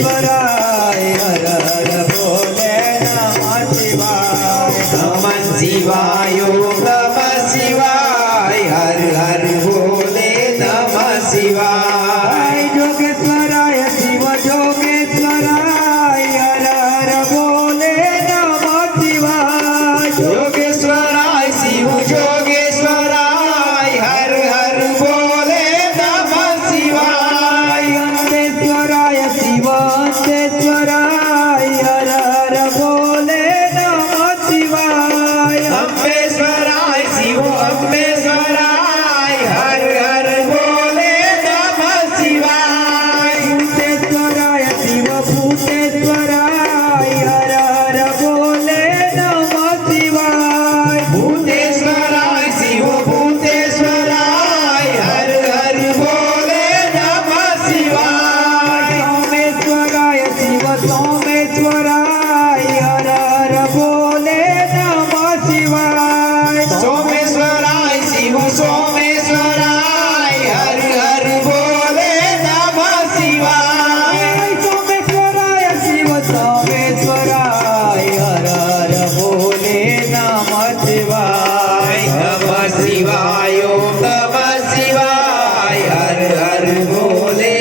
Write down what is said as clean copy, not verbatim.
सोमेश्वराय हर हर भोले नमः शिवाय नमः शिवाय नमः शिवाय हर हर भोले नमः शिवाय जोगेश्वराय शिव जोगेश्वराय हर हर भोले नमः शिवाय योगेश्वराय शिव योगेश्वराय हर हर भोले नमः शिवाय अंतेश्वराय शिव अंतेश्वराय हर हर भोले नमः शिवाय अम्बेश्वराय शिव अम्बेश्वराय हर हर भोले नमः शिवाय भूतेश्वराय शिव भूतेश्वराय हर हर भोले नमः शिवाय भूतेश्वराय शिव भूतेश्वराय हर हर भोले नमः शिवाय सोमेश्वराय शिव सोमेश्वराय हर हर भोले नमः शिवाय सोमेश्वराय शिव सोमेश्वराय हर हर भोले नमः शिवाय सोमेश्वराय शिव सोमेश्वराय हर हर भोले नमः शिवाय नमः शिवाय ओम नमः शिवाय हर हर भोले